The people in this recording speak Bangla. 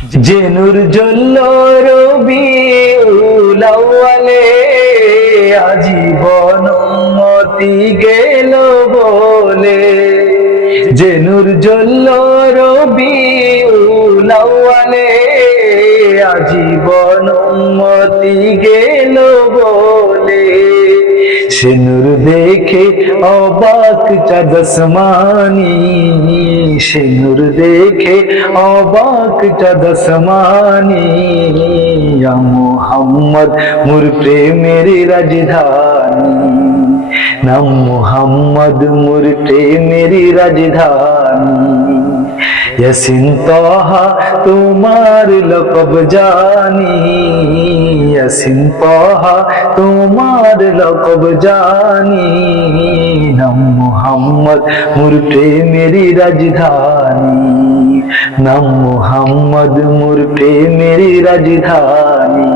যে নূর জ্বলল রবিউল আউয়ালে, আজীবন উম্মতি গেল বলে। যে নূর জ্বলল রবিউল আউয়ালে, আজীবন উম্মতি গেল বলে। সে নূর দেখে অবাক চাঁদ আসমানি, সে নূর দেখে অবাক চাঁদ আসমানি। ইয়া মুহাম্মদ মোর প্রেমের রাজধানী, নাম মুহাম্মদ মোর প্রেমের রাজধানী। ইয়াসিন তাহা তোমার লকব জানি, ইয়াসিন তাহা তোমার লকব জানি। নাম মুহাম্মদ মোর প্রেমের রাজধানী, নাম মুহাম্মদ মোর প্রেমের রাজধানী।